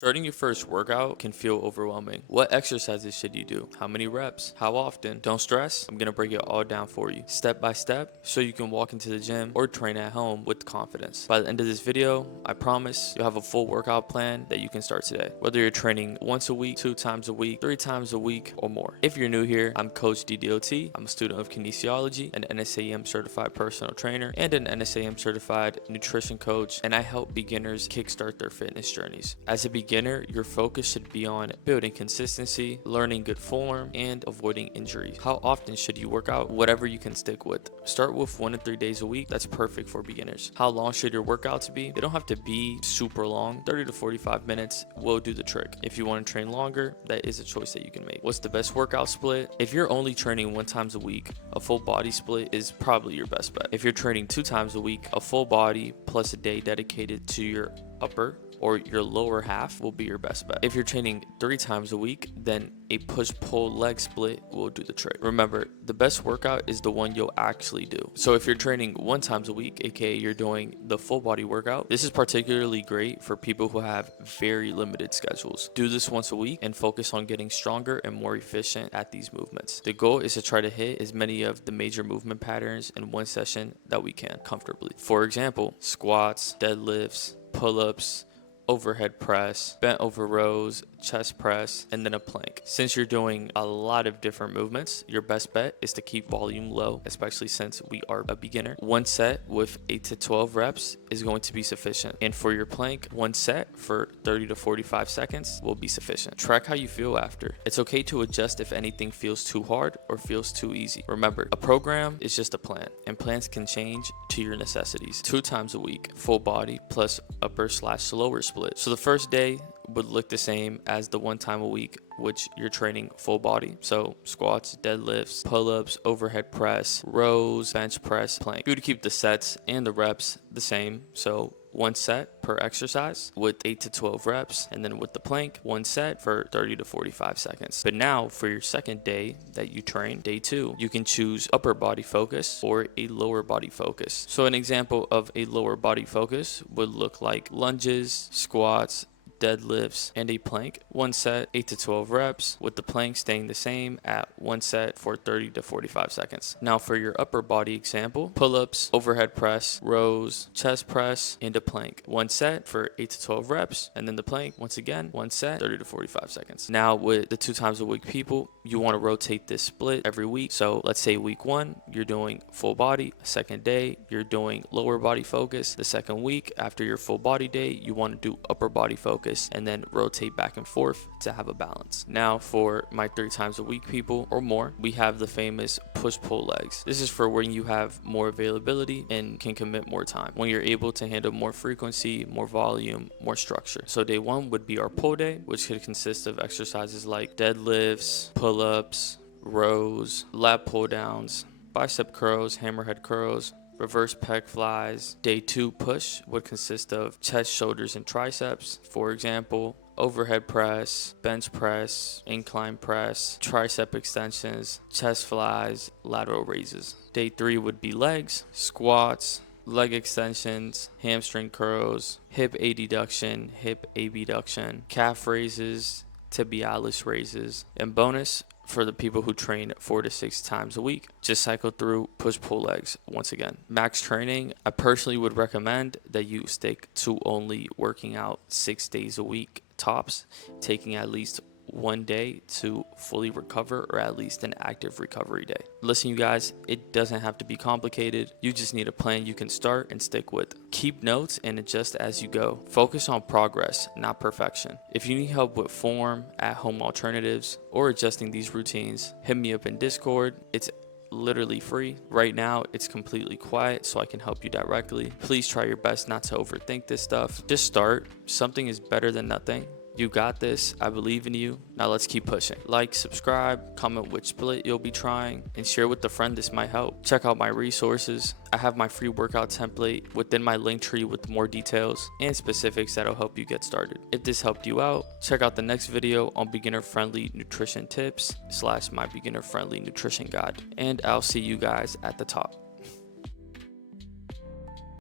Starting your first workout can feel overwhelming. What exercises should you do? How many reps? How often? Don't stress. I'm gonna break it all down for you, step by step, so you can walk into the gym or train at home with confidence. By the end of this video, I promise you'll have a full workout plan that you can start today. Whether you're training once a week, 2 times a week, 3 times a week, or more. If you're new here, I'm Coach DDOT. I'm a student of Kinesiology, an NASM certified personal trainer, and an NASM certified nutrition coach, and I help beginners kickstart their fitness journeys. As a beginner, your focus should be on building consistency, learning good form, and avoiding injuries. How often should you work out? Whatever you can stick with. Start with 1 to 3 days a week. That's perfect for beginners. How long should your workouts be? They don't have to be super long. 30 to 45 minutes will do the trick. If you want to train longer, that is a choice that you can make. What's the best workout split? If you're only training 1 time a week, a full body split is probably your best bet. If you're training 2 times a week, a full body plus a day dedicated to your upper or your lower half will be your best bet. If you're training 3 times a week, then a push-pull leg split will do the trick. Remember, the best workout is the one you'll actually do. So if you're training 1 time a week, aka you're doing the full body workout, this is particularly great for people who have very limited schedules. Do this once a week and focus on getting stronger and more efficient at these movements. The goal is to try to hit as many of the major movement patterns in one session that we can comfortably. For example, squats, deadlifts, pull-ups, overhead press, bent over rows, chest press, and then a plank. Since you're doing a lot of different movements, your best bet is to keep volume low, especially since we are a beginner. 1 set with 8 to 12 reps is going to be sufficient. And for your plank, 1 set for 30 to 45 seconds will be sufficient. Track how you feel after. It's okay to adjust if anything feels too hard or feels too easy. Remember, a program is just a plan, and plans can change to your necessities. 2 times a week, full body plus upper/lower split. So the first day would look the same as the 1 time a week, which you're training full body. So squats, deadlifts, pull-ups, overhead press, rows, bench press, plank. You would keep the sets and the reps the same. So 1 set per exercise with 8 to 12 reps, and then with the plank, 1 set for 30 to 45 seconds. But now for your second day that you train, day 2, you can choose upper body focus or a lower body focus. So an example of a lower body focus would look like lunges, squats, deadlifts, and a plank. 1 set, 8 to 12 reps, with the plank staying the same at 1 set for 30 to 45 seconds. Now for your upper body example, pull-ups, overhead press, rows, chest press, and a plank. 1 set for 8 to 12 reps, and then the plank, once again, 1 set, 30 to 45 seconds. Now with the 2 times a week people, you want to rotate this split every week. So let's say week 1, you're doing full body. Second day, you're doing lower body focus. The second week, after your full body day, you want to do upper body focus, and then rotate back and forth to have a balance. Now for my 3 times a week people or more, we have the famous push-pull legs. This is for when you have more availability and can commit more time, when you're able to handle more frequency, more volume, more structure. So day 1 would be our pull day, which could consist of exercises like deadlifts, pull-ups, rows, lat pull downs, bicep curls, hammerhead curls, reverse pec flies. Day 2 push would consist of chest, shoulders, and triceps. For example, overhead press, bench press, incline press, tricep extensions, chest flies, lateral raises. Day 3 would be legs, squats, leg extensions, hamstring curls, hip adduction, hip abduction, calf raises, tibialis raises, and bonus for the people who train 4 to 6 times a week, just cycle through push-pull legs once again. Max training, I personally would recommend that you stick to only working out 6 days a week tops, taking at least 1 day to fully recover, or at least an active recovery day. Listen, you guys, it doesn't have to be complicated. You just need a plan you can start and stick with. Keep notes and adjust as you go. Focus on progress, not perfection. If you need help with form, at-home alternatives, or adjusting these routines, hit me up in Discord. It's literally free. Right now it's completely quiet, so I can help you directly. Please try your best not to overthink this stuff. Just start. Something is better than nothing. You got this. I believe in you. Now let's keep pushing. Like, subscribe, comment which split you'll be trying, and share with a friend. This might help. Check out my resources. I have my free workout template within my link tree with more details and specifics that'll help you get started. If this helped you out, check out the next video on beginner-friendly nutrition tips / my beginner-friendly nutrition guide. And I'll see you guys at the top.